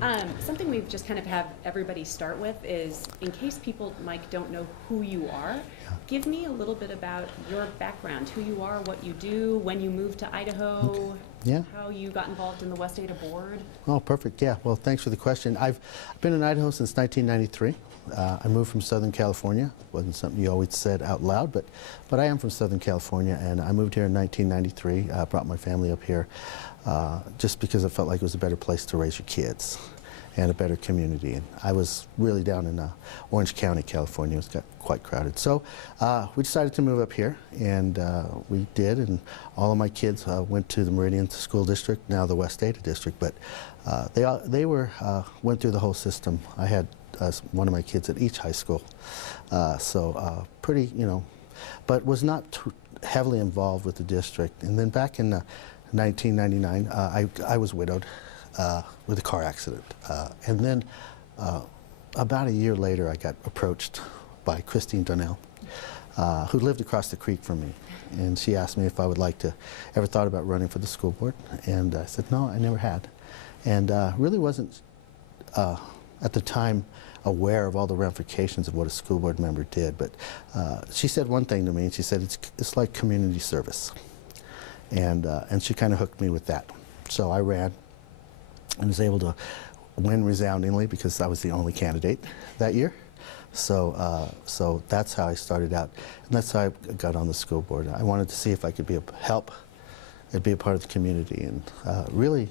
Something we've just kind of have everybody start with is, in case people, Mike, don't know who you are, give me a little bit about your background, who you are, what you do, when you moved to Idaho, Yeah. how you got involved in the West Ada board. Oh, perfect. Yeah. Well, thanks for the question. I've been in Idaho since 1993. I moved from Southern California. Wasn't something you always said out loud, but I am from Southern California, and I moved here in 1993. Brought my family up here just because I felt like it was a better place to raise your kids and a better community. And I was really down in Orange County, California. It got quite crowded. So we decided to move up here, and we did. And all of my kids went to the Meridian School District, now the West Ada District. But they went through the whole system. I had one of my kids at each high school. So pretty, but was not too heavily involved with the district. And then back in 1999, I was widowed with a car accident. And then about a year later, I got approached by Christine Donnell, who lived across the creek from me. And she asked me if I would like to, ever thought about running for the school board. And I said, no, I never had. And really wasn't, at the time, aware of all the ramifications of what a school board member did. But she said one thing to me, and she said, it's like community service. And she kind of hooked me with that. So I ran and was able to win resoundingly because I was the only candidate that year. So that's how I started out, and that's how I got on the school board. I wanted to see if I could be a help and be a part of the community, and really,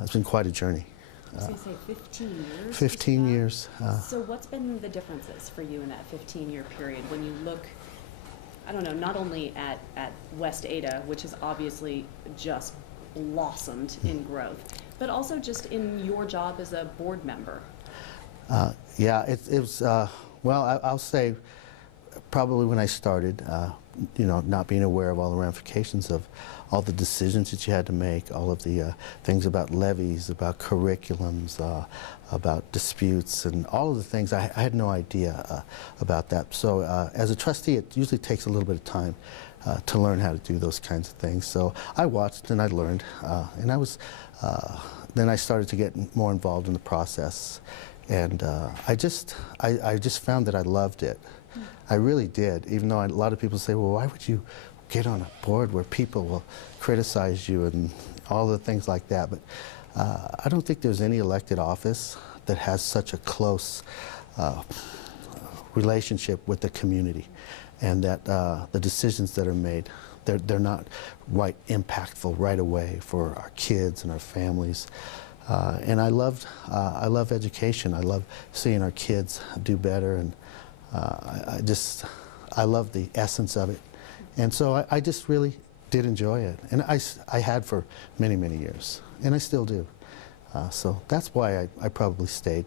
it's been quite a journey. I was going to say 15 years. 15 years. So what's been the differences for you in that 15-year period when you look, I don't know, not only at West Ada, which has obviously just blossomed in growth, but also just in your job as a board member? Yeah, it was, well, I'll say probably when I started, not being aware of all the ramifications of all the decisions that you had to make, all of the things about levies, about curriculums, about disputes, and all of the things, I had no idea about that. So as a trustee, it usually takes a little bit of time to learn how to do those kinds of things. So I watched and I learned, and then I started to get more involved in the process. And I just found that I loved it. I really did, even though a lot of people say, well, why would you get on a board where people will criticize you and all the things like that? But I don't think there's any elected office that has such a close relationship with the community, and that the decisions that are made, they're not impactful right away for our kids and our families. And I love education. I love seeing our kids do better, and I love the essence of it. And so I just really did enjoy it. And I had for many, many years, and I still do. So that's why I probably stayed.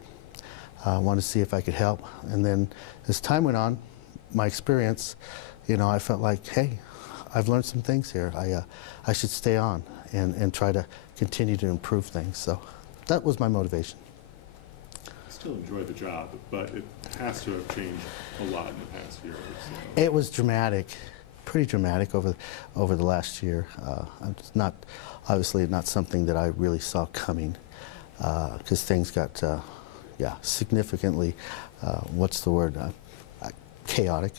I wanted to see if I could help. And then as time went on, my experience, I felt like, hey, I've learned some things here. I should stay on and try to continue to improve things. So that was my motivation. I still enjoy the job, but it has to have changed a lot in the past year or so. It was dramatic, pretty dramatic over the last year. It's not, obviously not something that I really saw coming, because things got, significantly, what's the word, chaotic,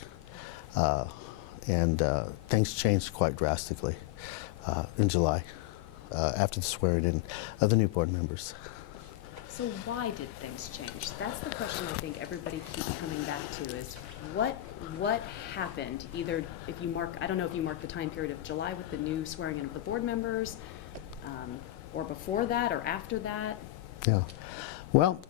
and things changed quite drastically in July after the swearing in of the new board members. So why did things change? That's the question I think everybody keeps coming back to, is what happened? Either if you mark, I don't know if you mark the time period of July with the new swearing in of the board members, or before that or after that. Yeah, well,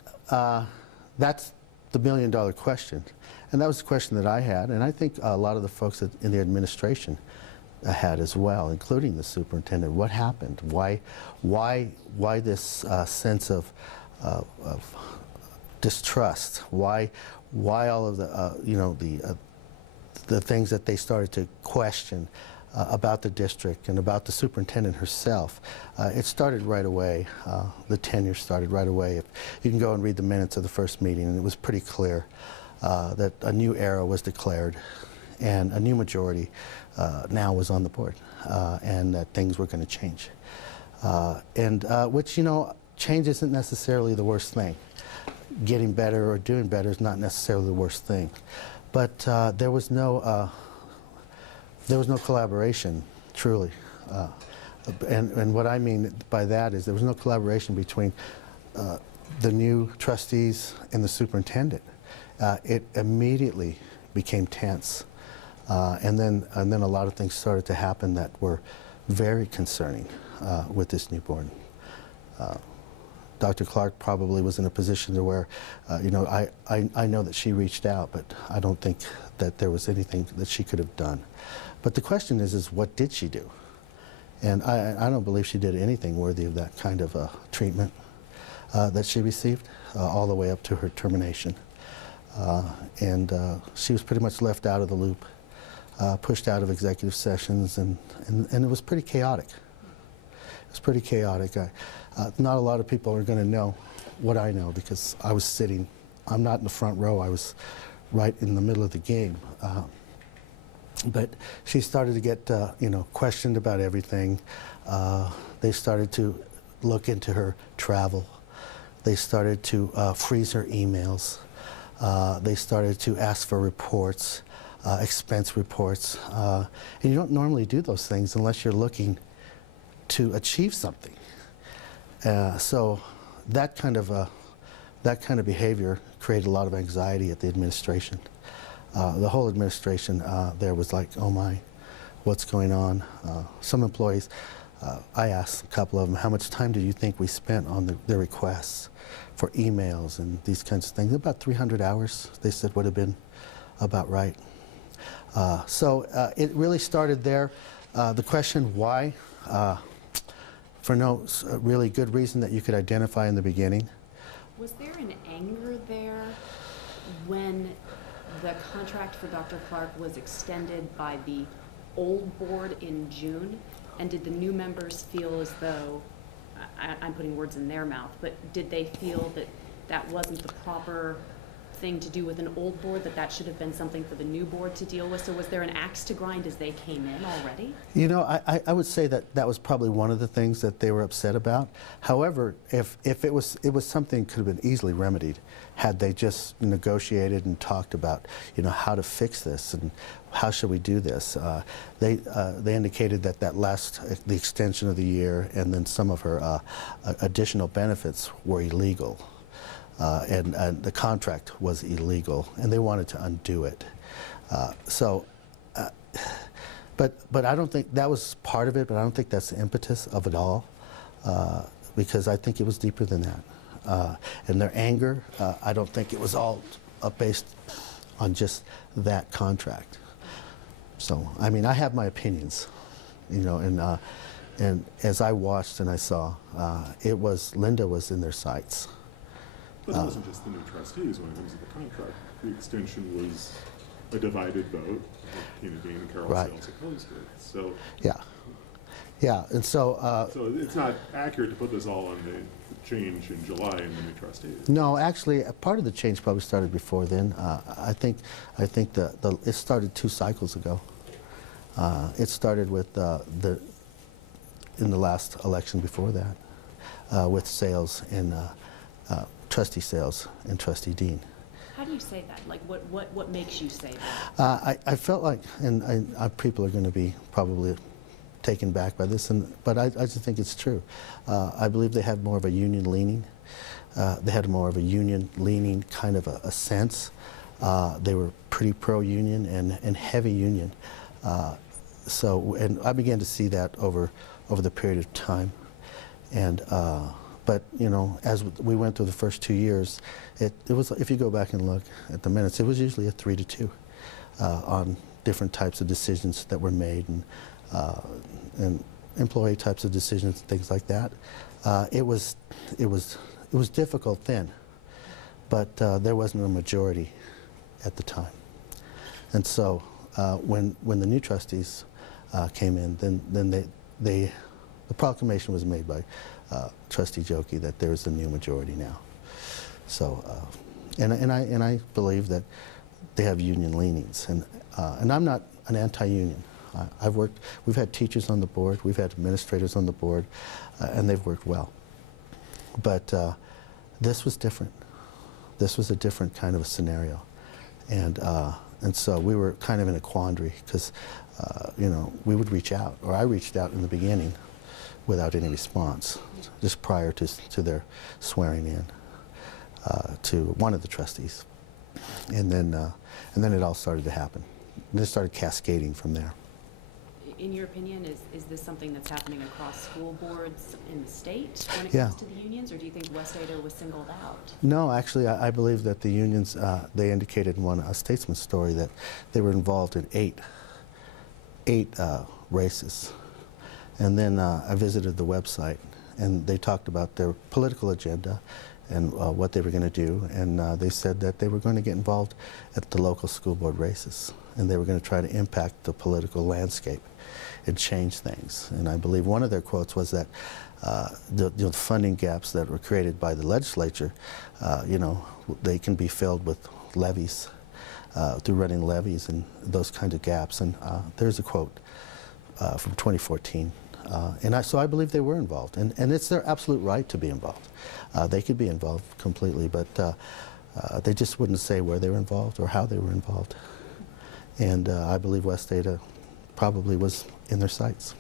that's the million-dollar question, and that was the question that I had, and I think a lot of the folks in the administration had as well, including the superintendent. What happened? Why this sense of distrust? Why all of the the things that they started to question about the district and about the superintendent herself? It started right away. The tenure started right away. If you can go and read the minutes of the first meeting, and it was pretty clear that a new era was declared, and a new majority now was on the board, and that things were going to change. Which, change isn't necessarily the worst thing. Getting better or doing better is not necessarily the worst thing. But there was no collaboration, truly. And what I mean by that is there was no collaboration between the new trustees and the superintendent. It immediately became tense. And then a lot of things started to happen that were very concerning with this new board. Dr. Clark probably was in a position to where, you know, I know that she reached out, but I don't think that there was anything that she could have done. But the question is what did she do? And I don't believe she did anything worthy of that kind of treatment that she received, all the way up to her termination. And she was pretty much left out of the loop, pushed out of executive sessions, and it was pretty chaotic. It was pretty chaotic. Not a lot of people are going to know what I know because I was sitting, I'm not in the front row, I was right in the middle of the game. But she started to get, you know, questioned about everything. They started to look into her travel. They started to freeze her emails. They started to ask for reports, expense reports. And you don't normally do those things unless you're looking to achieve something. So that kind of behavior created a lot of anxiety at the administration. The whole administration there was like, oh my, what's going on? Some employees, I asked a couple of them, how much time do you think we spent on their requests for emails and these kinds of things? About 300 hours, they said, would have been about right. So it really started there. The question why, for no really good reason that you could identify in the beginning. Was there an anger there when the contract for Dr. Clark was extended by the old board in June? And did the new members feel as though, I'm putting words in their mouth, but did they feel that that wasn't the proper thing to do with an old board, that should have been something for the new board to deal with? So was there an axe to grind as they came in already? You know, I would say that was probably one of the things that they were upset about. However, if it was something that could have been easily remedied had they just negotiated and talked about, you know, how to fix this and how should we do this. They indicated that the extension of the year and then some of her additional benefits were illegal. And the contract was illegal, and they wanted to undo it. But I don't think that was part of it, but I don't think that's the impetus of it all, because I think it was deeper than that. And their anger, I don't think it was all based on just that contract. So, I mean, I have my opinions, you know, and as I watched and I saw, Linda was in their sights. But it wasn't just the new trustees when it comes to the contract. The extension was a divided vote. Tina Dean and Carol Sales opposed it. So yeah, and so. So it's not accurate to put this all on the change in July and the new trustees. No, actually, part of the change probably started before then. I think it started 2 cycles ago. It started with in the last election before that, with Sales and. Trustee Sales and Trustee Dean. How do you say that? Like, what makes you say that? I felt like, and people are going to be probably taken back by this, but I just think it's true. I believe they had more of a union leaning. They had more of a union leaning kind of a sense. They were pretty pro-union and heavy union. And I began to see that over the period of time. And but, you know, as we went through the first 2 years, it was, if you go back and look at the minutes, it was usually a 3-2 on different types of decisions that were made and employee types of decisions and things like that. It was difficult then, but there wasn't a majority at the time. And so when the new trustees came in, then the proclamation was made by Trustee Jokey that there is a new majority now. So, and I believe that they have union leanings, and I'm not an anti-union. We've had teachers on the board, we've had administrators on the board, and they've worked well. But this was different. This was a different kind of a scenario. And so we were kind of in a quandary because, you know, we would reach out, or I reached out in the beginning without any response, just prior to their swearing in to one of the trustees. And then it all started to happen. And it started cascading from there. In your opinion, is this something that's happening across school boards in the state when it Yeah. comes to the unions, or do you think West Ada was singled out? No, actually, I believe that the unions, they indicated in a Statesman story that they were involved in eight races. And then I visited the website, and they talked about their political agenda and what they were going to do, and they said that they were going to get involved at the local school board races, and they were going to try to impact the political landscape and change things. And I believe one of their quotes was that the funding gaps that were created by the legislature, you know, they can be filled with levies, through running levies and those kinds of gaps. And there's a quote from 2014. So I believe they were involved, and it's their absolute right to be involved. They could be involved completely, but they just wouldn't say where they were involved or how they were involved. And I believe West Ada probably was in their sights.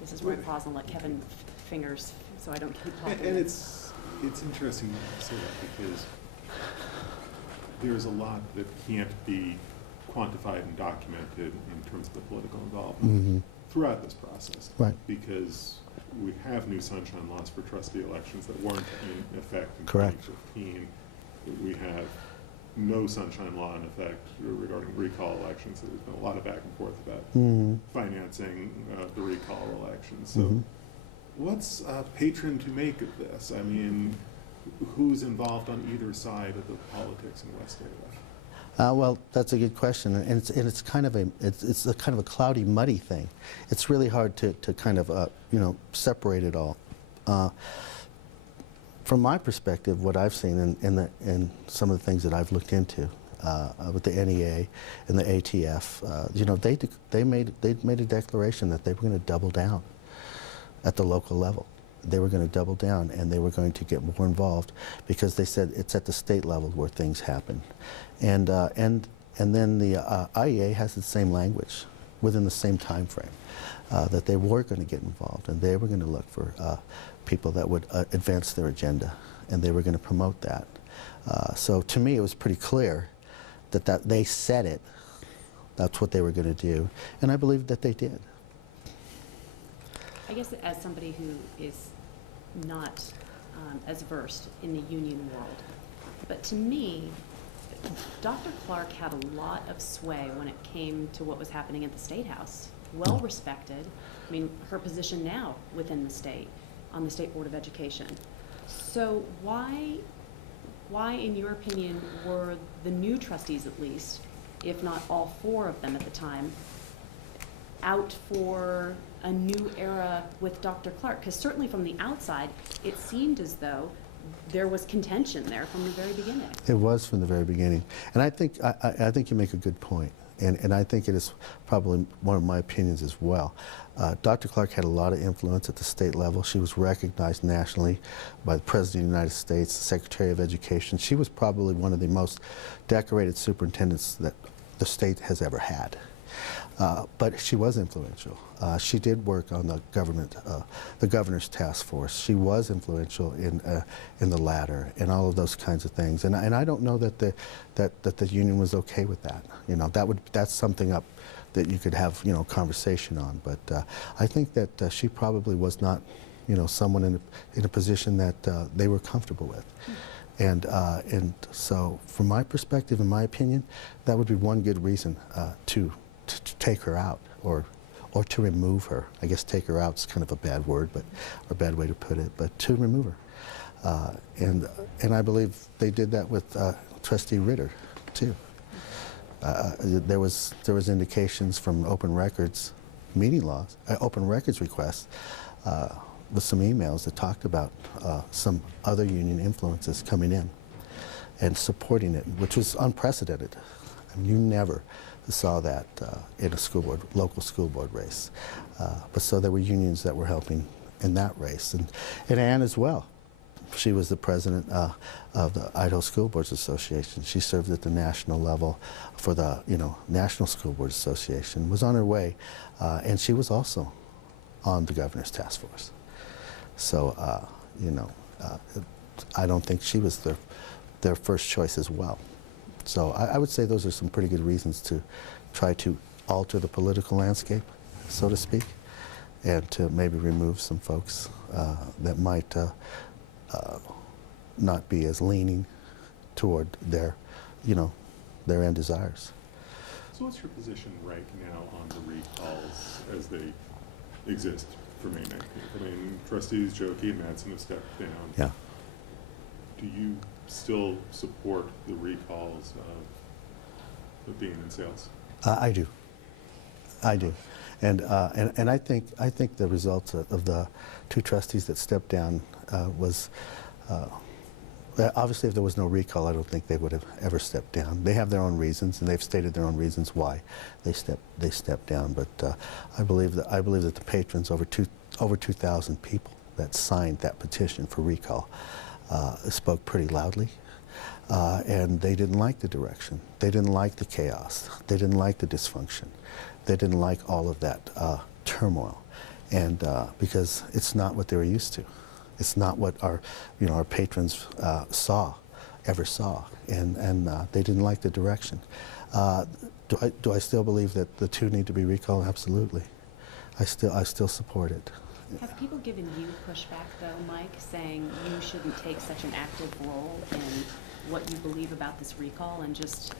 This is where I pause and let Kevin fingers so I don't keep talking. And it's interesting you say that, because there's a lot that can't be quantified and documented in terms of the political involvement throughout this process. Right. Because we have new sunshine laws for trustee elections that weren't in effect in Correct. 2015. We have no sunshine law in effect regarding recall elections. So there's been a lot of back and forth about financing the recall elections. So what's a patron to make of this? I mean, who's involved on either side of the politics in West Ada? Well, that's a good question, and it's kind of a cloudy, muddy thing. It's really hard to kind of you know, separate it all. From my perspective, what I've seen in some of the things that I've looked into with the NEA and the ATF, you know, they made a declaration that they were going to double down at the local level. They were going to double down, and they were going to get more involved, because they said it's at the state level where things happen. And then the IEA has the same language within the same time frame, that they were going to get involved, and they were going to look for people that would advance their agenda, and they were going to promote that. So to me, it was pretty clear that they said it. That's what they were going to do, and I believe that they did. I guess as somebody who is not as versed in the union world, but to me, Dr. Clark had a lot of sway when it came to what was happening at the State House. Well respected. I mean, her position now within the state, on the State Board of Education. So why, in your opinion, were the new trustees, at least, if not all four of them at the time, out for a new era with Dr. Clark? Because certainly from the outside, it seemed as though there was contention there from the very beginning. It was from the very beginning. And I think you make a good point. And I think it is probably one of my opinions as well. Dr. Clark had a lot of influence at the state level. She was recognized nationally by the President of the United States, the Secretary of Education. She was probably one of the most decorated superintendents that the state has ever had. But she was influential. She did work on the governor's task force. She was influential in the ladder and all of those kinds of things. And I don't know that the union was okay with that. You know, that's something up that you could have, you know, conversation on. But I think that she probably was not, you know, someone in a position that they were comfortable with. And so, from my perspective, in my opinion, that would be one good reason to take her out, or to remove her. I guess take her out is kind of a bad word, or a bad way to put it, but to remove her. And I believe they did that with Trustee Ritter, too. There was indications from open records, meeting laws, open records requests, with some emails that talked about some other union influences coming in and supporting it, which was unprecedented. I mean, you never saw that in a local school board race. But so there were unions that were helping in that race. And Ann as well. She was the president of the Idaho School Boards Association. She served at the national level for the National School Board Association, was on her way, and she was also on the governor's task force. So, I don't think she was their first choice as well. So I would say those are some pretty good reasons to try to alter the political landscape, so to speak, and to maybe remove some folks that might not be as leaning toward their end desires. So what's your position right now on the recalls as they exist for May 19th? I mean, trustees Jokey and Madsen have stepped down. Yeah. Do you still support the recalls of being in sales? I do. I do. And I think the results of the two trustees that stepped down was obviously if there was no recall, I don't think they would have ever stepped down. They have their own reasons, and they've stated their own reasons why they stepped down. But I believe that the patrons, over 2,000 people that signed that petition for recall, spoke pretty loudly, and they didn't like the direction. They didn't like the chaos. They didn't like the dysfunction. They didn't like all of that turmoil, and because it's not what they were used to. It's not what our patrons ever saw, and they didn't like the direction. Do I still believe that the two need to be recalled? Absolutely. I still support it. Have people given you pushback, though, Mike, saying you shouldn't take such an active role in what you believe about this recall and just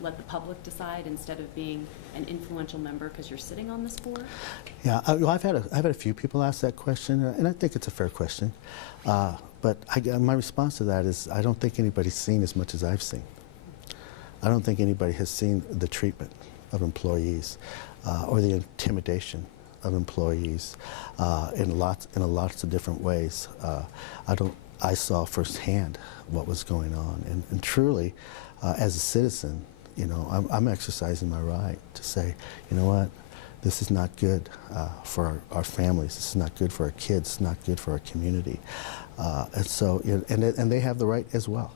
let the public decide instead of being an influential member because you're sitting on this board? Yeah, I've had a few people ask that question, and I think it's a fair question. But my response to that is I don't think anybody's seen as much as I've seen. I don't think anybody has seen the treatment of employees or the intimidation of employees in lots of different ways. I saw firsthand what was going on, and truly, as a citizen, I'm exercising my right to say, you know what, this is not good for our families. This is not good for our kids. It's not good for our community, and so and they have the right as well.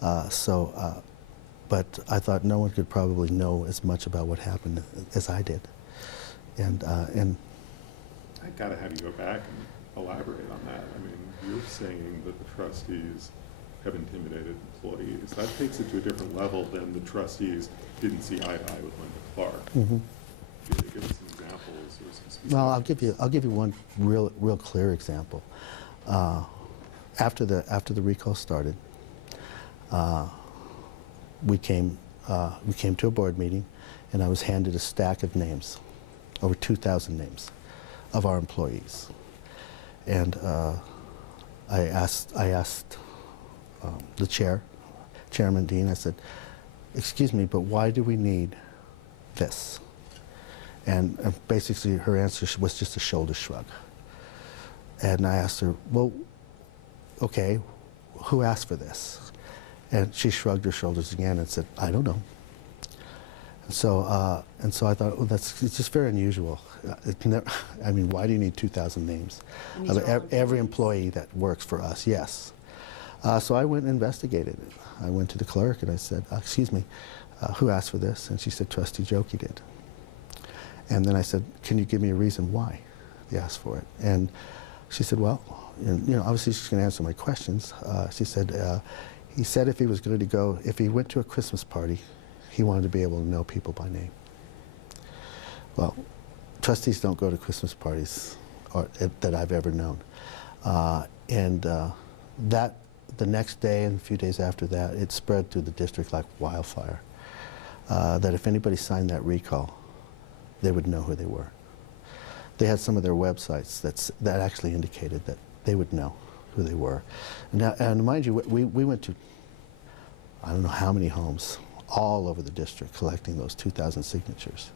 But I thought no one could probably know as much about what happened as I did. And I gotta have you go back and elaborate on that. I mean, you're saying that the trustees have intimidated employees. That takes it to a different level than the trustees didn't see eye to eye with Linda Clark. mm-hmm. Give us some examples or some specifics. Well, I'll give you one real clear example. After the recall started, we came to a board meeting, and I was handed a stack of names, over 2,000 names, of our employees, and I asked the Chairman Dean. I said, "Excuse me, but why do we need this?" And basically, her answer was just a shoulder shrug. And I asked her, "Well, okay, who asked for this?" And she shrugged her shoulders again and said, "I don't know." And so I thought, well, it's just very unusual. I mean, why do you need 2,000 names of every employee that works for us? Yes. So I went and investigated it. I went to the clerk and I said, "Excuse me, who asked for this?" And she said, "Trustee Jokey did." And then I said, "Can you give me a reason why they asked for it?" And she said, "Well, obviously she's going to answer my questions." She said, "He said if he went to a Christmas party, he wanted to be able to know people by name." Well, trustees don't go to Christmas parties that I've ever known. That the next day and a few days after that, it spread through the district like wildfire. That if anybody signed that recall, they would know who they were. They had some of their websites that actually indicated that they would know who they were. And mind you, we went to, I don't know how many homes all over the district collecting those 2,000 signatures.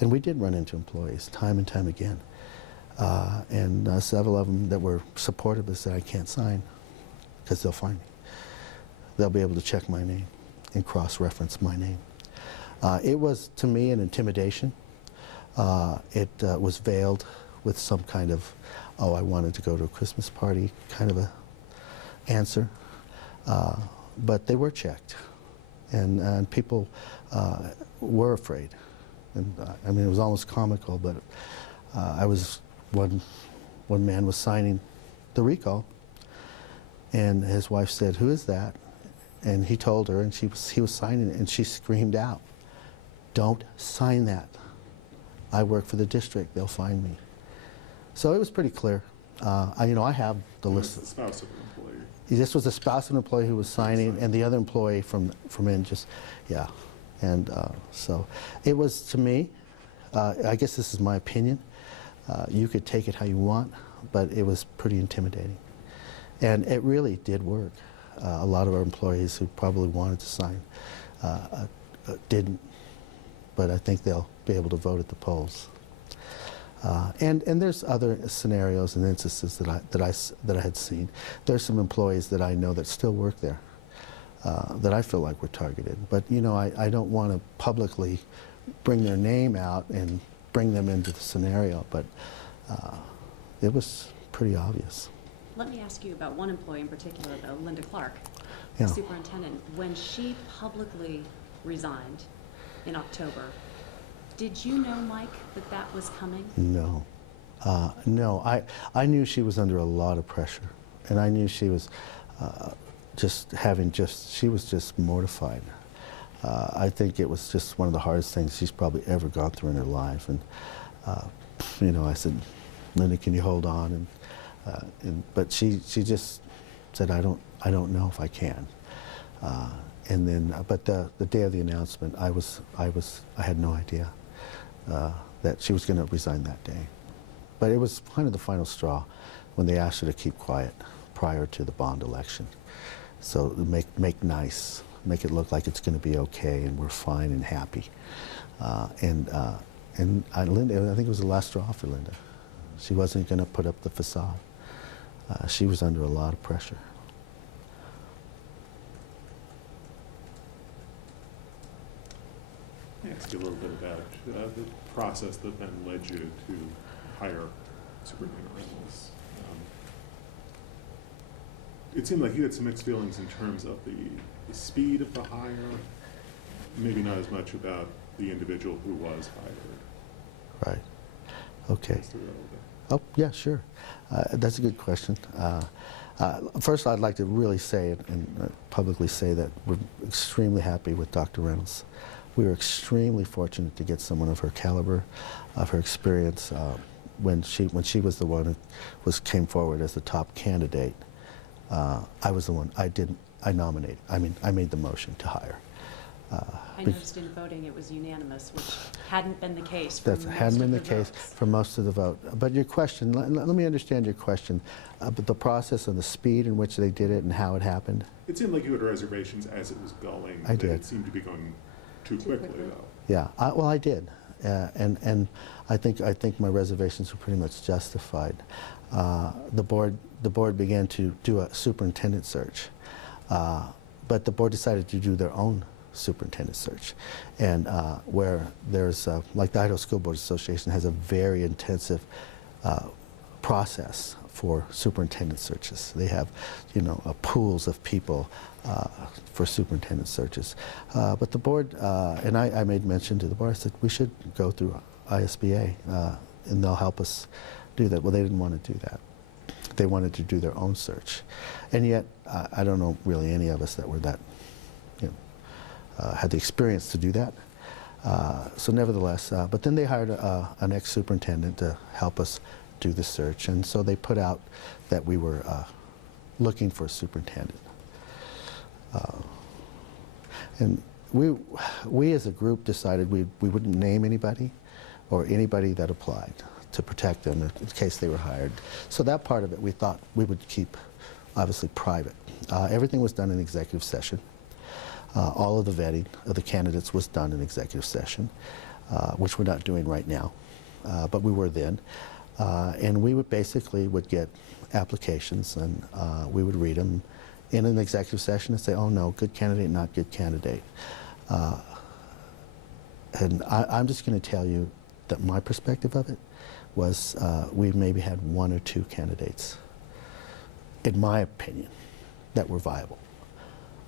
And we did run into employees time and time again. And several of them that were supportive of said, "I can't sign because they'll find me. They'll be able to check my name and cross-reference my name." It was, to me, an intimidation. It was veiled with some kind of, oh, I wanted to go to a Christmas party kind of a answer. But they were checked, and people were afraid. And I mean, it was almost comical, but one man was signing the recall, and his wife said, "Who is that?" And he told her, and he was signing it, and she screamed out, "Don't sign that. I work for the district. They'll find me." So it was pretty clear. I have the list. The spouse of an employee. This was the spouse of an employee who was signing, and the other employee from in just, yeah. And so it was, to me, I guess this is my opinion, you could take it how you want, but it was pretty intimidating. And it really did work. A lot of our employees who probably wanted to sign didn't, but I think they'll be able to vote at the polls. And there's other scenarios and instances that I had seen. There's some employees that I know that still work there that I feel like were targeted. But I don't want to publicly bring their name out and bring them into the scenario. But it was pretty obvious. Let me ask you about one employee in particular, though, Linda Clark, Yeah. superintendent. When she publicly resigned in October, did you know, Mike, that was coming? No. No, I knew she was under a lot of pressure, and I knew she was she was just mortified. I think it was just one of the hardest things she's probably ever gone through in her life. And, I said, "Linda, can you hold on?" But she just said, I don't know if I can. And then, but the day of the announcement, I had no idea that she was going to resign that day. But it was kind of the final straw when they asked her to keep quiet prior to the bond election. So make nice, make it look like it's going to be okay and we're fine and happy. Linda, I think it was the last straw for Linda. She wasn't going to put up the facade. She was under a lot of pressure. Ask you a little bit about the process that then led you to hire Superintendent Reynolds. It seemed like you had some mixed feelings in terms of the speed of the hire, maybe not as much about the individual who was hired. Right. Okay. That's the relevant. Oh, yeah, sure. That's a good question. First, I'd like to really say it and publicly say that we're extremely happy with Dr. Reynolds. We were extremely fortunate to get someone of her caliber, of her experience. When she was the one who came forward as the top candidate, I was the one. I nominated. I made the motion to hire. I noticed in voting it was unanimous, which hadn't been the case for That hadn't been the case votes. for most of the vote. But your question, let me understand your question. But the process and the speed in which they did it and how it happened. It seemed like you had reservations as it was going. I did. It seemed to be going too quickly, though. Yeah, well, I did, and I think my reservations were pretty much justified. The board began to do a superintendent search, but the board decided to do their own superintendent search, and where there's like the Idaho School Board Association has a very intensive process for superintendent searches. They have, pools of people for superintendent search. But the board, and I made mention to the board, I said, we should go through ISBA and they'll help us do that. Well, they didn't want to do that. They wanted to do their own search. And yet, I don't know really any of us that were that, had the experience to do that. So nevertheless, but then they hired an ex-superintendent to help us do the search. And so they put out that we were looking for a superintendent. And we as a group decided we wouldn't name anybody or anybody that applied to protect them in case they were hired. So that part of it we thought we would keep obviously private. Everything was done in executive session. All of the vetting of the candidates was done in executive session, which we're not doing right now, but we were then. And we would get applications and we would read them in an executive session and say, oh no, good candidate, not good candidate. And I'm just going to tell you that my perspective of it was we maybe had one or two candidates, in my opinion, that were viable.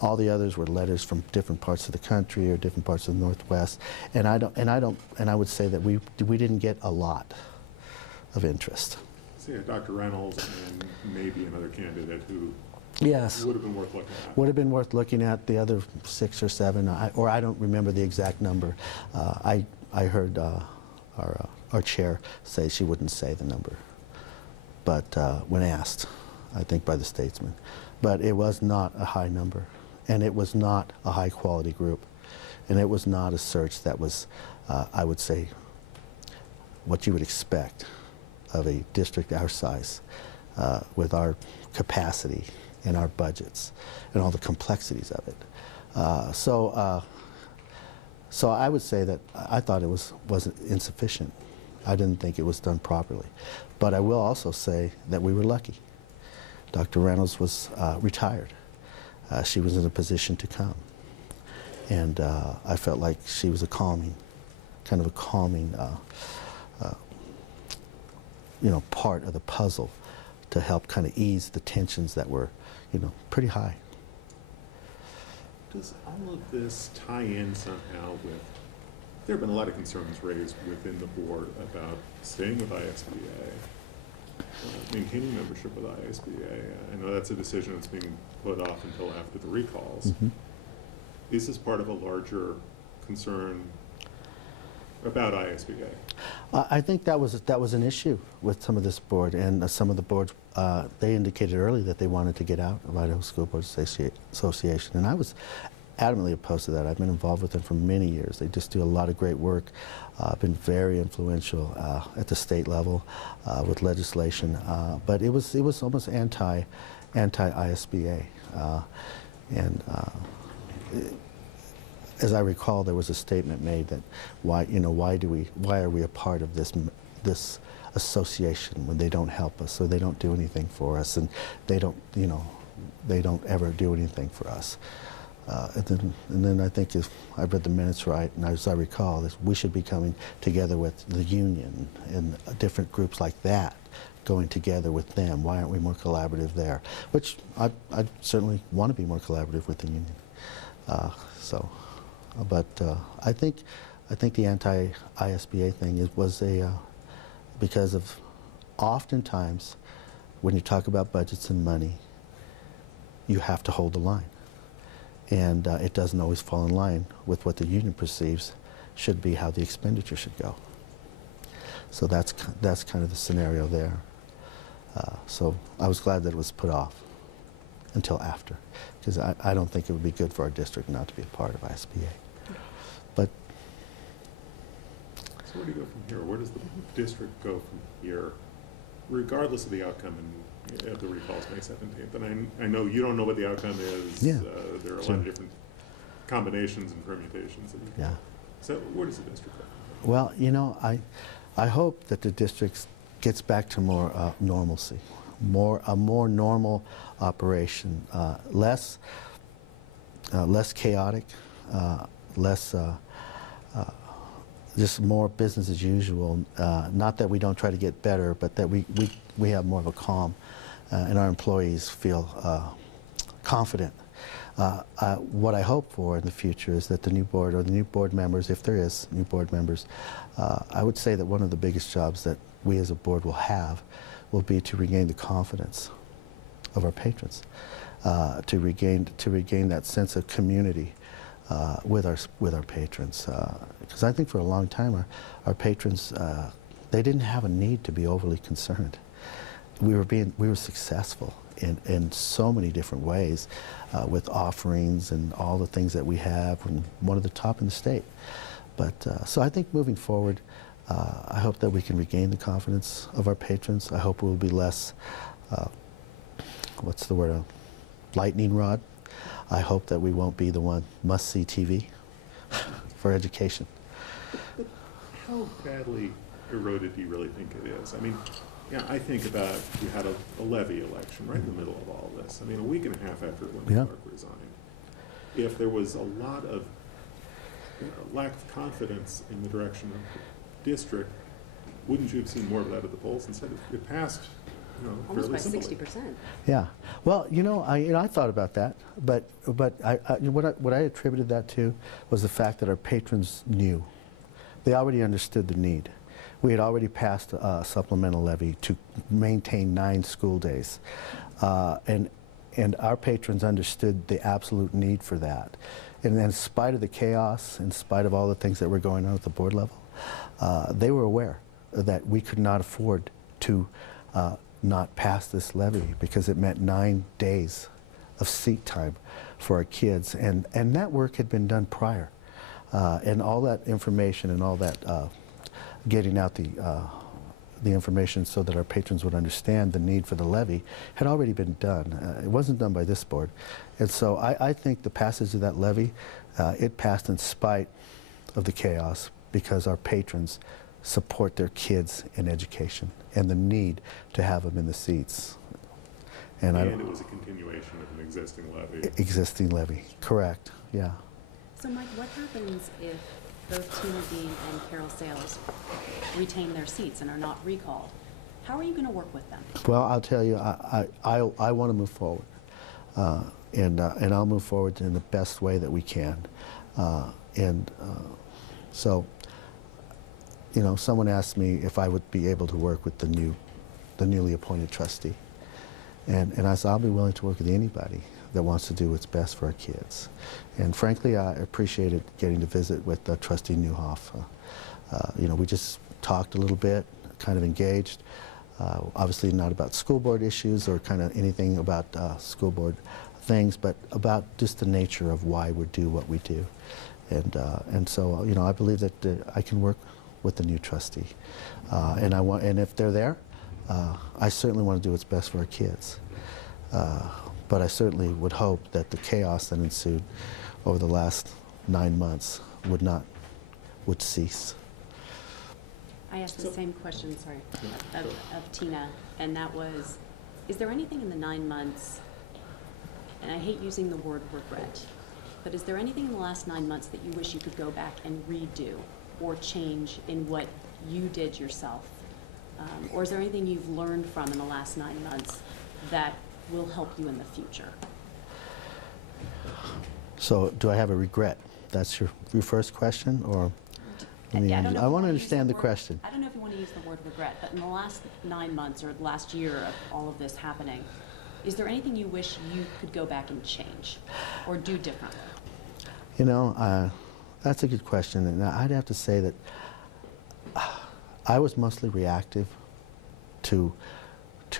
All the others were letters from different parts of the country or different parts of the Northwest, and I would say that we didn't get a lot of interest. So yeah, Dr. Reynolds and maybe another candidate who Yes. would have been worth looking at. Would have been worth looking at. The other 6 or 7, or I don't remember the exact number. I heard our chair say she wouldn't say the number, but when asked, I think by the statesman. But it was not a high number, and it was not a high quality group, and it was not a search that was, I would say, what you would expect of a district our size, with our capacity and our budgets and all the complexities of it. So I would say that I thought it wasn't insufficient. I didn't think it was done properly. But I will also say that we were lucky. Dr. Reynolds was retired. She was in a position to come. And I felt like she was a calming part of the puzzle to help kind of ease the tensions that were, pretty high. Does all of this tie in somehow with, there have been a lot of concerns raised within the board about staying with ISBA, maintaining membership with ISBA. I know that's a decision that's being put off until after the recalls. Mm-hmm. Is this part of a larger concern about ISBA? I think that was an issue with some of this board, and some of the boards, they indicated early that they wanted to get out of Idaho School Board Association, and I was adamantly opposed to that. I've been involved with them for many years. They just do a lot of great work, been very influential at the state level with legislation, but it was almost anti-ISBA, and as I recall, there was a statement made that why are we a part of this association when they don't help us, or they don't do anything for us, and they don't ever do anything for us. And then I think, if I read the minutes right, and as I recall, we should be coming together with the union and different groups like that, going together with them. Why aren't we more collaborative there? Which I certainly want to be more collaborative with the union. But I think the anti-ISBA thing was because of oftentimes when you talk about budgets and money, you have to hold the line, and it doesn't always fall in line with what the union perceives should be how the expenditure should go. So that's kind of the scenario there. So I was glad that it was put off until after, because I don't think it would be good for our district not to be a part of ISBA. But so where do you go from here? Where does the district go from here, regardless of the outcome of the recalls May 17th? And I know you don't know what the outcome is. Yeah. There are a Sure. lot of different combinations and permutations. That you can. Yeah. So where does the district go from here? Well, I hope that the district gets back to more normalcy, a more normal operation, less chaotic, less just more business as usual. Not that we don't try to get better, but that we have more of a calm, and our employees feel confident. What I hope for in the future is that the new board, or the new board members, if there is new board members, I would say that one of the biggest jobs that we as a board will be to regain the confidence of our patrons, to regain that sense of community with our patrons. Because I think for a long time our patrons, they didn't have a need to be overly concerned. We were successful in so many different ways, with offerings and all the things that we have, and one of the top in the state. But so I think moving forward, I hope that we can regain the confidence of our patrons. I hope we'll be less, what's the word, lightning rod. I hope that we won't be the one must-see TV for education. But how badly eroded do you really think it is? I mean, I think about, you had a levy election right in the middle of all this. A week and a half after Linda Clark resigned. If there was a lot of lack of confidence in the direction of the district, wouldn't you have seen more of that at the polls? Instead, it passed, Almost by fairly simply. 60%. Yeah. Well, I thought about that, but what I attributed that to was the fact that our patrons knew. They already understood the need. We had already passed a supplemental levy to maintain 9 school days, and our patrons understood the absolute need for that. And in spite of the chaos, in spite of all the things that were going on at the board level, they were aware that we could not afford to not pass this levy because it meant 9 days of seat time for our kids. And that work had been done prior. And all that information and all that getting out the information so that our patrons would understand the need for the levy had already been done. It wasn't done by this board. And so I think the passage of that levy, it passed in spite of the chaos because our patrons support their kids in education and the need to have them in the seats. And it was a continuation of an existing levy. Existing levy, correct, yeah. So Mike, what happens if both Tina Dean and Carol Sales retain their seats and are not recalled? How are you going to work with them? Well, I'll tell you, I want to move forward. And I'll move forward in the best way that we can. So, someone asked me if I would be able to work with the newly appointed trustee. And I said, I'll be willing to work with anybody that wants to do what's best for our kids. And frankly, I appreciated getting to visit with Trustee Newhoff. We just talked a little bit, kind of engaged. Obviously not about school board issues or kind of anything about school board things, but about just the nature of why we do what we do. And so, I believe that I can work with the new trustee. And if they're there, I certainly want to do what's best for our kids. But I certainly would hope that the chaos that ensued over the last 9 months would cease. I asked the same question, of Tina, and that was, is there anything in the 9 months, and I hate using the word regret, but is there anything in the last 9 months that you wish you could go back and redo or change in what you did yourself? Or is there anything you've learned from in the last 9 months that will help you in the future? So do I have a regret? That's your first question, or? I want to understand the question. I don't know if you want to use the word regret, but in the last 9 months or the last year of all of this happening, is there anything you wish you could go back and change or do differently? That's a good question, and I'd have to say that I was mostly reactive to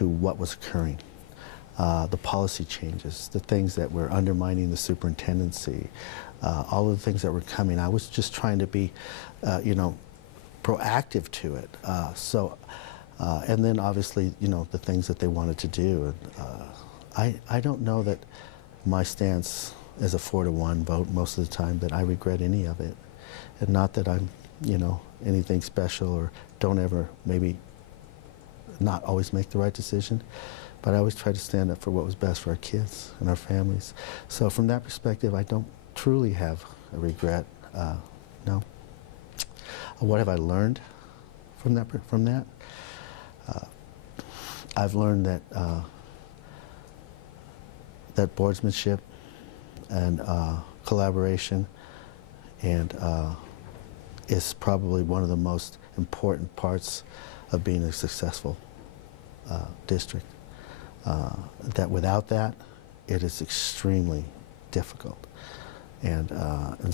what was occurring. The policy changes, the things that were undermining the superintendency, all of the things that were coming. I was just trying to be, proactive to it. And then obviously, the things that they wanted to do. I don't know that my stance is a 4-to-1 vote most of the time, that I regret any of it. And not that I'm, anything special or don't ever maybe not always make the right decision. But I always try to stand up for what was best for our kids and our families. So from that perspective, I don't truly have a regret. No. What have I learned from that? I've learned that that boardsmanship and collaboration and is probably one of the most important parts of being a successful district. That without that, it is extremely difficult. And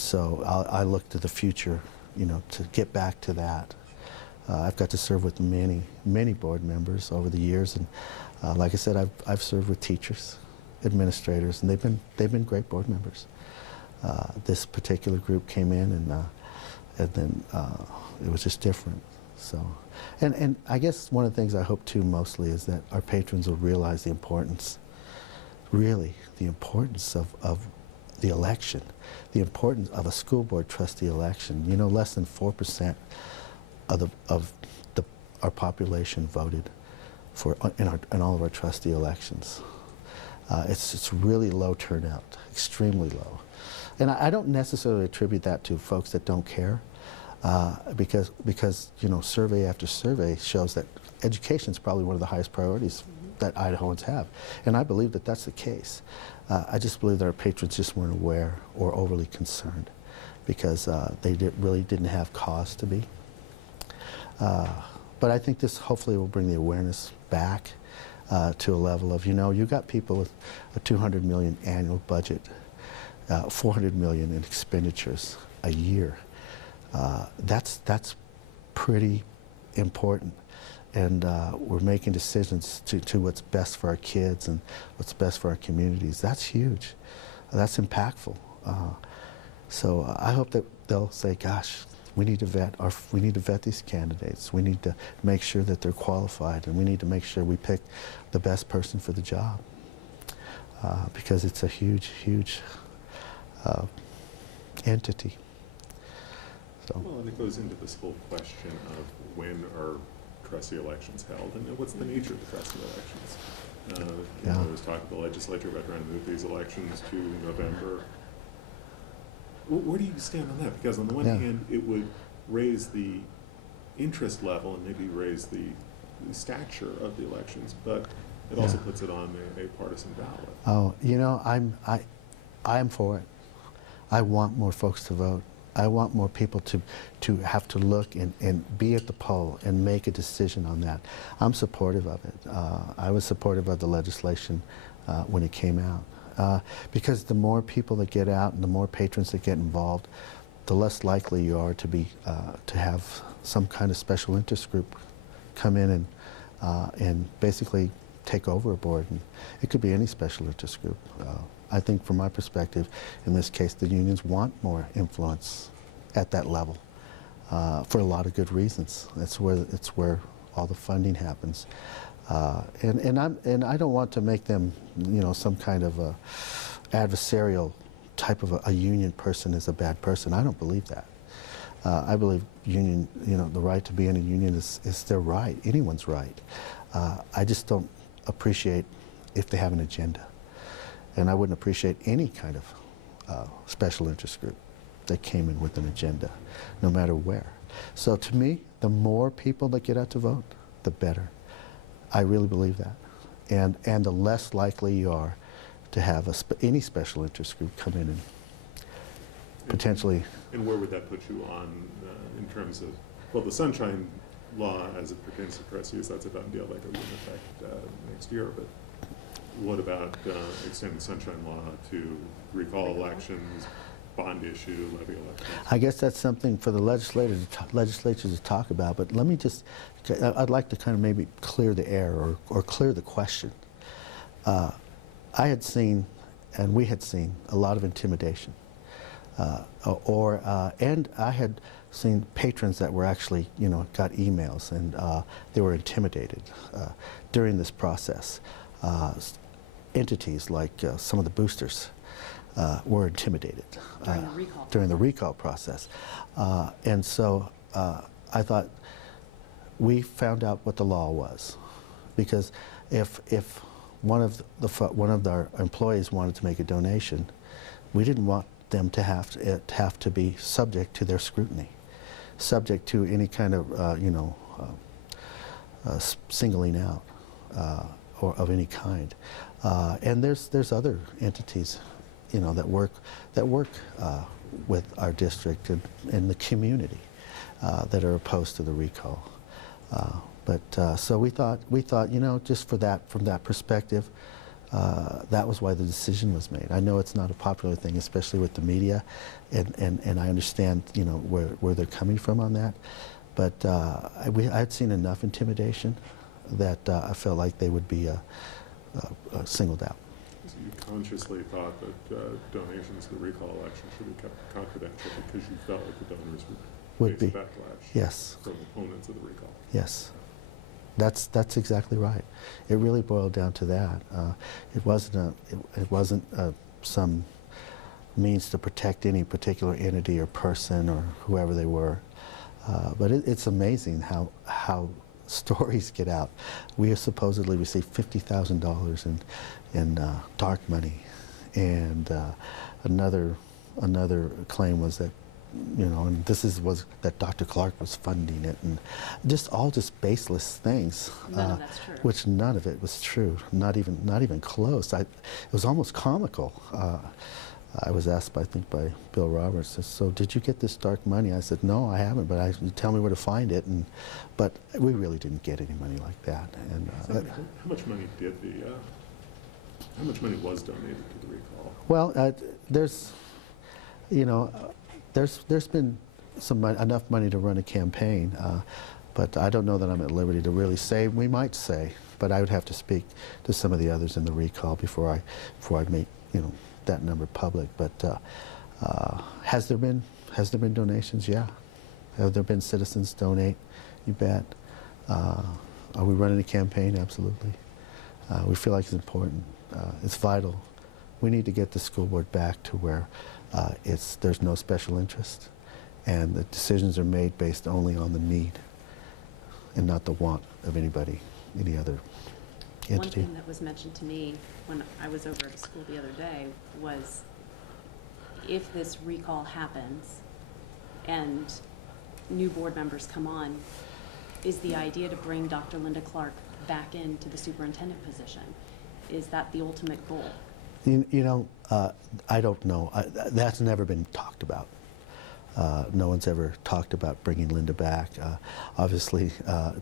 so I look to the future, to get back to that. I've got to serve with many, many board members over the years, and like I said, I've served with teachers, administrators, and they've been great board members. This particular group came in, and then it was just different. So, and I guess one of the things I hope too mostly is that our patrons will realize the importance, really, the importance of the election, the importance of a school board trustee election. Less than 4% of our population voted for in all of our trustee elections. It's really low turnout, extremely low. and I don't necessarily attribute that to folks that don't care, because you know, survey after survey shows that education is probably one of the highest priorities that Idahoans have, and I believe that that's the case. I just believe that our patrons just weren't aware or overly concerned, because they really didn't have cause to be. But I think this hopefully will bring the awareness back to a level of, you know, you got people with a $200 million annual budget, $400 million in expenditures a year. That's pretty important. And we're making decisions to what's best for our kids and what's best for our communities. That's huge. That's impactful. So I hope that they'll say, gosh, we need to vet these candidates. We need to make sure that they're qualified, and we need to make sure we pick the best person for the job, because it's a huge, huge entity. So. Well, and it goes into this whole question of when are trustee elections held, and what's the nature of the trustee elections? You know, there was talk of the legislature about trying to move these elections to November. Where do you stand on that? Because on the one hand, it would raise the interest level and maybe raise the stature of the elections, but it also puts it on a partisan ballot. Oh, you know, I'm for it. I want more folks to vote. I want more people to have to look and be at the poll and make a decision on that. I'm supportive of it. I was supportive of the legislation when it came out. Because the more people that get out and the more patrons that get involved, the less likely you are to have some kind of special interest group come in and basically take over a board. And it could be any special interest group. I think from my perspective, in this case, the unions want more influence at that level for a lot of good reasons. It's where all the funding happens. And I don't want to make them, you know, some kind of a adversarial type of a union person is a bad person. I don't believe that. I believe union, you know, the right to be in a union is their right, anyone's right. I just don't appreciate if they have an agenda. And I wouldn't appreciate any kind of special interest group that came in with an agenda, no matter where. So to me, the more people that get out to vote, the better. I really believe that. And the less likely you are to have any special interest group come in and potentially... And where would that put you on in terms of, well, the Sunshine Law as it pertains to trustees, that's about to be like a in effect next year, but what about extending the Sunshine Law to recall elections, bond issue, levy elections? I guess that's something for the legislature to talk about, but let me just, I'd like to kind of maybe clear the air or clear the question. I had seen, and we had seen, a lot of intimidation. And I had seen patrons that were actually, you know, got emails and they were intimidated during this process. Entities like some of the boosters were intimidated during the recall process. And so I thought we found out what the law was, because if one of our employees wanted to make a donation, we didn't want them to have to be subject to their scrutiny, subject to any kind of you know, singling out or of any kind. And there's other entities, you know, that work with our district and the community that are opposed to the recall. So we thought, you know, just from that perspective, that was why the decision was made. I know it's not a popular thing, especially with the media, and I understand, you know, where they're coming from on that. But I'd seen enough intimidation that I felt like they would be singled out. So you consciously thought that donations to the recall election should be kept confidential because you felt like the donors would face backlash Yes. from opponents of the recall. Yes. That's exactly right. It really boiled down to that. It wasn't some means to protect any particular entity or person or whoever they were. But it's amazing how stories get out. We supposedly received $50,000 in dark money, and another another claim was that, you know, and was that Dr. Clark was funding it, and just baseless things. None of that's true. Which none of it was true, not even close. It was almost comical. I was asked, I think, by Bill Roberts, so did you get this dark money? I said, no, I haven't, but you tell me where to find it. But we really didn't get any money like that. And how much money how much money was donated to the recall? Well, there's been enough money to run a campaign, but I don't know that I'm at liberty to really say. We might say, but I would have to speak to some of the others in the recall before I make that number public. But has there been donations? Yeah. Have there been citizens donate? You bet. Are we running a campaign? Absolutely. We feel like it's important. It's vital. We need to get the school board back to where there's no special interest, and the decisions are made based only on the need and not the want of any other entity. One thing that was mentioned to me when I was over at school the other day was, if this recall happens and new board members come on, is the idea to bring Dr. Linda Clark back into the superintendent position? Is that the ultimate goal? I don't know. That's never been talked about. No one's ever talked about bringing Linda back. Obviously,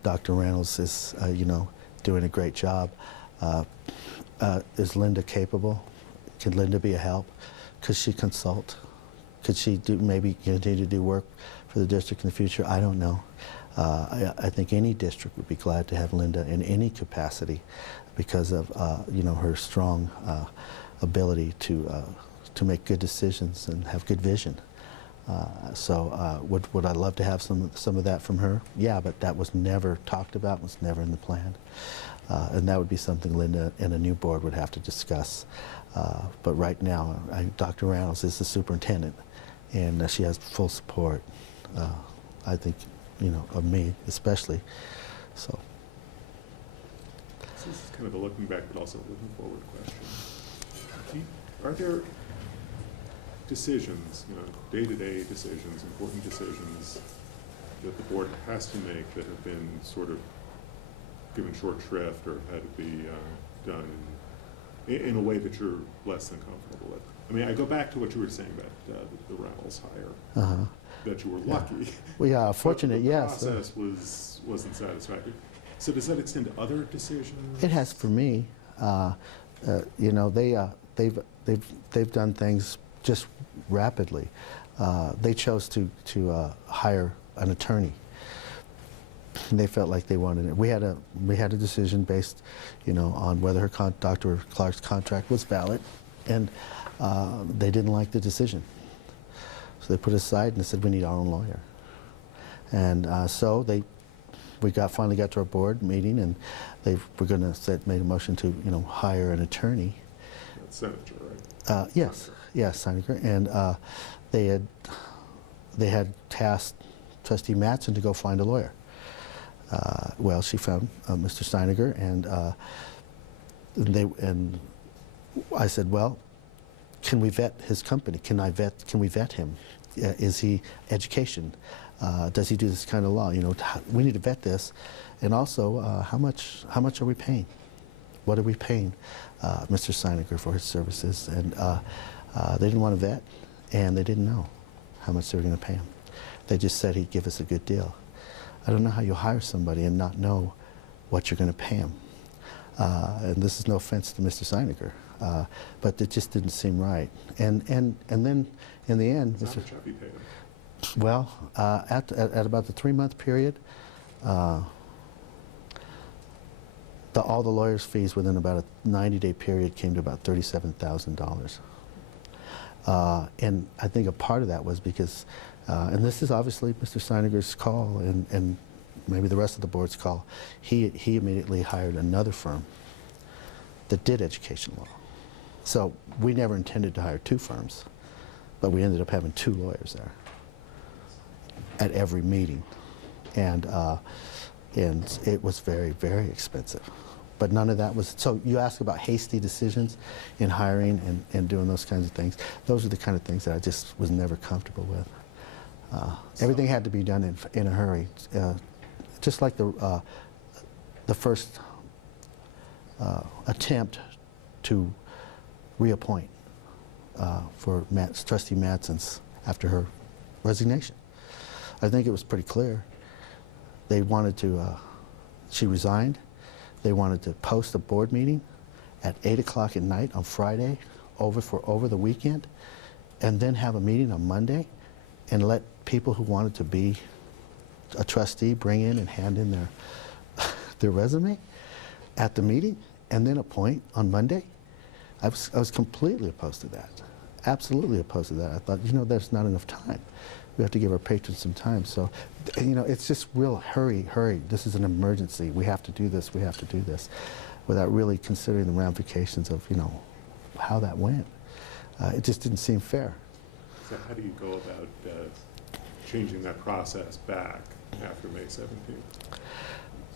Dr. Reynolds is, doing a great job. Is Linda capable? Can Linda be a help? Could she consult? Could she maybe continue to do work for the district in the future? I don't know. I think any district would be glad to have Linda in any capacity because of her strong ability to make good decisions and have good vision. Would I love to have some of that from her? Yeah, but that was never talked about, was never in the plan. And that would be something Linda and a new board would have to discuss. But right now, Dr. Reynolds is the superintendent, and she has full support, I think, of me especially. So. This is kind of a looking back but also looking forward question. Are there decisions, day-to-day decisions, important decisions that the board has to make that have been sort of given short shrift or had to be done in a way that you're less than comfortable with? I mean, I go back to what you were saying about the Reynolds hire, that you were lucky. Yeah. Well, yeah, fortunate, yes. The process wasn't satisfactory. So does that extend to other decisions? It has for me. They've done things just rapidly. They chose to hire an attorney. And they felt like they wanted it. We had a decision based, on whether Dr. Clark's contract was valid, and they didn't like the decision. So they put it aside and said, we need our own lawyer. And we finally got to our board meeting, and made a motion to hire an attorney. That's Senator, right? Yes, Senator, and they had tasked Trustee Mattson to go find a lawyer. Well, she found Mr. Steiniger, and I said, well, can we vet his company? Can we vet him? Is he education? Does he do this kind of law? We need to vet this, and also how much are we paying? What are we paying Mr. Steiniger for his services? And they didn't want to vet, and they didn't know how much they were going to pay him. They just said he'd give us a good deal. I don't know how you hire somebody and not know what you're going to pay him. And this is no offense to Mr. Steiniger, but it just didn't seem right. And then in the end, How much have you paid him? Well, at about the 3-month period, all the lawyers' fees within about a 90-day period came to about $37,000. And I think a part of that was because, and this is obviously Mr. Steiniger's call and maybe the rest of the board's call, he immediately hired another firm that did education law. So we never intended to hire 2 firms, but we ended up having 2 lawyers there at every meeting. And it was very, very expensive. but none of that was, so you ask about hasty decisions in hiring and doing those kinds of things. Those are the kind of things that I just was never comfortable with. Everything had to be done in a hurry. Just like the first attempt to reappoint for Trustee Madsen's after her resignation. I think it was pretty clear. They wanted to, she resigned. They wanted to post a board meeting at 8 o'clock at night on Friday over the weekend, and then have a meeting on Monday and let people who wanted to be a trustee bring in and hand in their resume at the meeting, and then appoint on Monday. I was completely opposed to that. Absolutely opposed to that. I thought, you know, there's not enough time. We have to give our patrons some time. So, you know, it's just real hurry. This is an emergency. We have to do this. We have to do this, without really considering the ramifications of, you know, how that went. It just didn't seem fair. So how do you go about changing that process back after May 17th?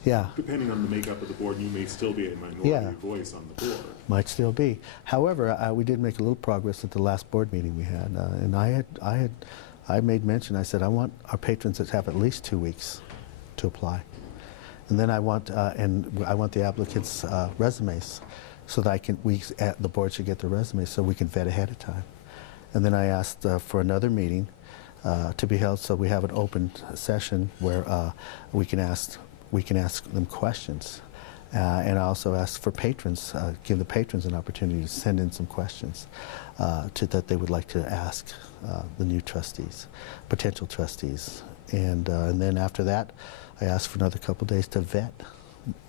Yeah. Depending on the makeup of the board, you may still be a minority voice on the board. Might still be. However, we did make a little progress at the last board meeting we had, and I made mention. I said I want our patrons to have at least 2 weeks to apply, and then I want the applicants' resumes, so that the board should get their resumes so we can vet ahead of time. And then I asked for another meeting to be held, so we have an open session where we can ask them questions. And I also asked for patrons, give the patrons an opportunity to send in some questions that they would like to ask the new trustees, potential trustees. And then after that, I asked for another couple days to vet,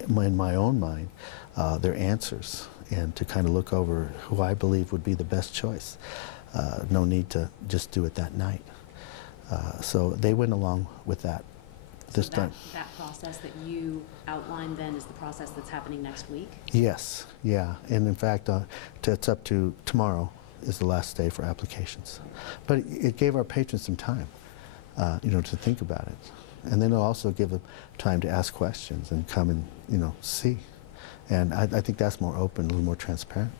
in my own mind, their answers, and to kind of look over who I believe would be the best choice. No need to just do it that night. So they went along with that. So that process that you outlined then is the process that's happening next week? Yes, yeah. And in fact, it's up to tomorrow is the last day for applications. But it gave our patrons some time, you know, to think about it. And then it'll also give them time to ask questions and come and, you know, see. And I think that's more open, a little more transparent.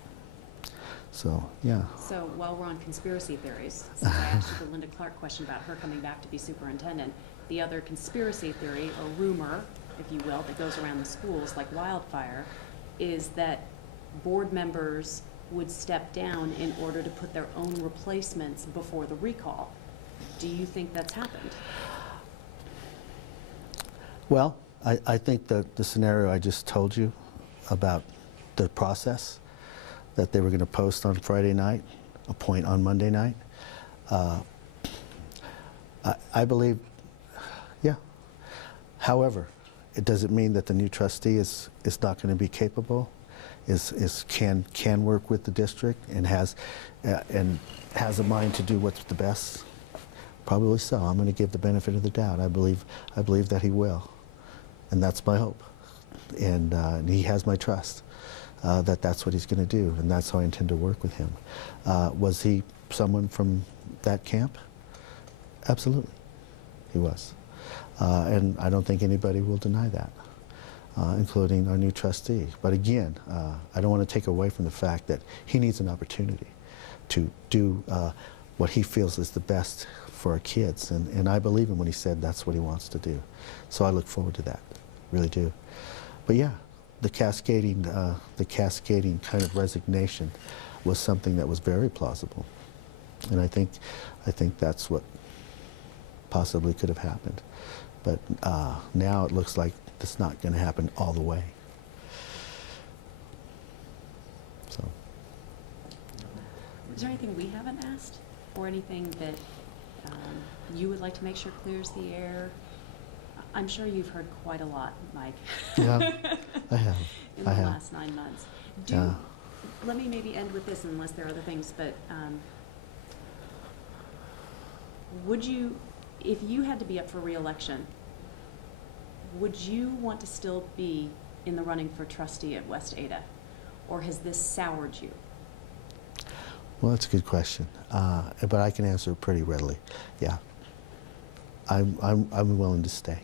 So, yeah. So while we're on conspiracy theories, since I asked you the Linda Clark question about her coming back to be superintendent, the other conspiracy theory, or rumor, if you will, that goes around the schools like wildfire, is that board members would step down in order to put their own replacements before the recall. Do you think that's happened? Well, I think the scenario I just told you about the process, that they were going to post on Friday night, appoint on Monday night, I believe, yeah. However, it doesn't mean that the new trustee is not going to be capable, can work with the district, and has a mind to do what's the best. Probably so. I'm going to give the benefit of the doubt. I believe that he will, and that's my hope. And he has my trust that that's what he's going to do, and that's how I intend to work with him. Was he someone from that camp? Absolutely, he was. And I don't think anybody will deny that, including our new trustee. But again, I don't want to take away from the fact that he needs an opportunity to do what he feels is the best for our kids. And I believe him when he said that's what he wants to do. So I look forward to that, really do. But yeah, the cascading kind of resignation was something that was very plausible. And I think that's what possibly could have happened. But now it looks like it's not going to happen all the way. So. Is there anything we haven't asked, or anything that you would like to make sure clears the air? I'm sure you've heard quite a lot, Mike. Yeah, I have. In the last 9 months. Let me maybe end with this, unless there are other things, but would you, if you had to be up for re-election, would you want to still be in the running for trustee at West Ada, or has this soured you? Well, that's a good question, but I can answer it pretty readily. Yeah, I'm willing to stay,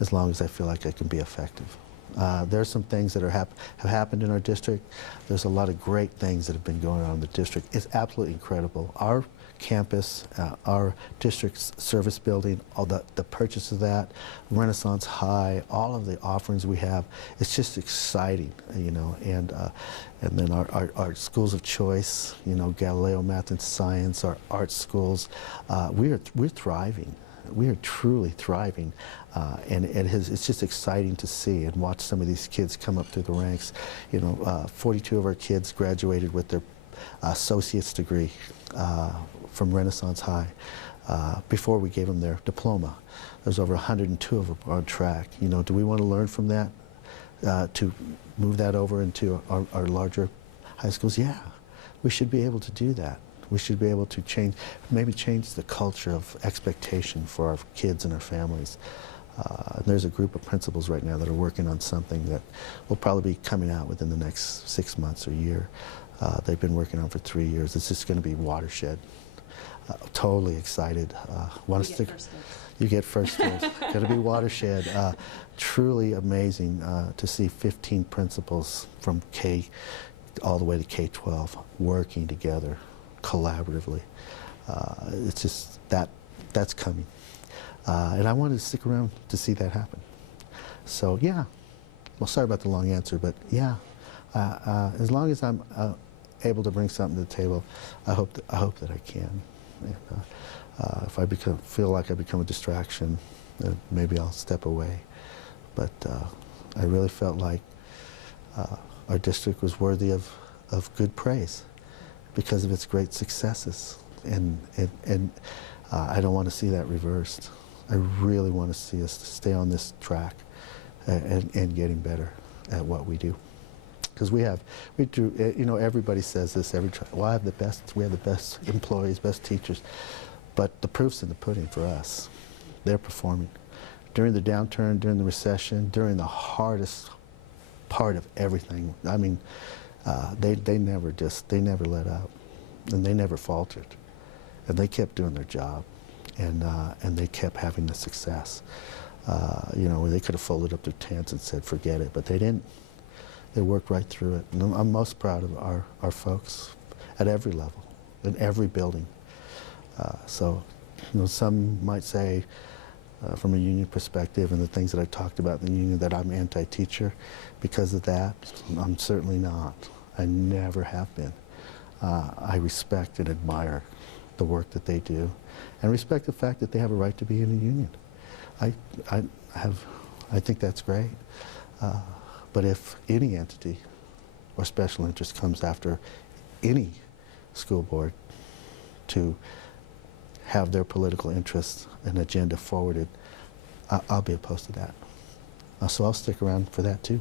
as long as I feel like I can be effective. There are some things that have happened in our district. There's a lot of great things that have been going on in the district. It's absolutely incredible. Our campus, our district's service building, all the purchase of that, Renaissance High, all of the offerings we have, it's just exciting, you know. And then our schools of choice, you know, Galileo Math and Science, our art schools, we're thriving. We are truly thriving, and it's just exciting to see and watch some of these kids come up through the ranks. You know, 42 of our kids graduated with their associate's degree from Renaissance High before we gave them their diploma. There's over 102 of them on track. You know, do we want to learn from that to move that over into our larger high schools? Yeah, we should be able to do that. We should be able to maybe change the culture of expectation for our kids and our families. There's a group of principals right now that are working on something that will probably be coming out within the next 6 months or year. They've been working on for 3 years. It's just going to be watershed. Totally excited. You get first dibs. Going to be watershed. Truly amazing to see 15 principals from K all the way to K-12 working together collaboratively. It's just that's coming. And I wanted to stick around to see that happen. So yeah, well, sorry about the long answer, but yeah, as long as I'm able to bring something to the table, I hope that I can. And, if I feel like I become a distraction, then maybe I'll step away. But I really felt like our district was worthy of good praise because of its great successes, and I don't want to see that reversed. I really want to see us stay on this track and getting better at what we do. Because we do, you know, everybody says this every time. Well, we have the best employees, best teachers, but the proof's in the pudding for us. They're performing. During the downturn, during the recession, during the hardest part of everything, I mean, they never let up, and they never faltered, and they kept doing their job, and they kept having the success. You know, they could have folded up their tents and said, forget it, but they didn't. They worked right through it. And I'm most proud of our folks at every level, in every building. So, you know, some might say, from a union perspective and the things that I talked about in the union, that I'm anti-teacher because of that. I'm certainly not. I never have been. I respect and admire the work that they do, and respect the fact that they have a right to be in a union. I think that's great. But if any entity or special interest comes after any school board to have their political interests and agenda forwarded, I'll be opposed to that. So I'll stick around for that too.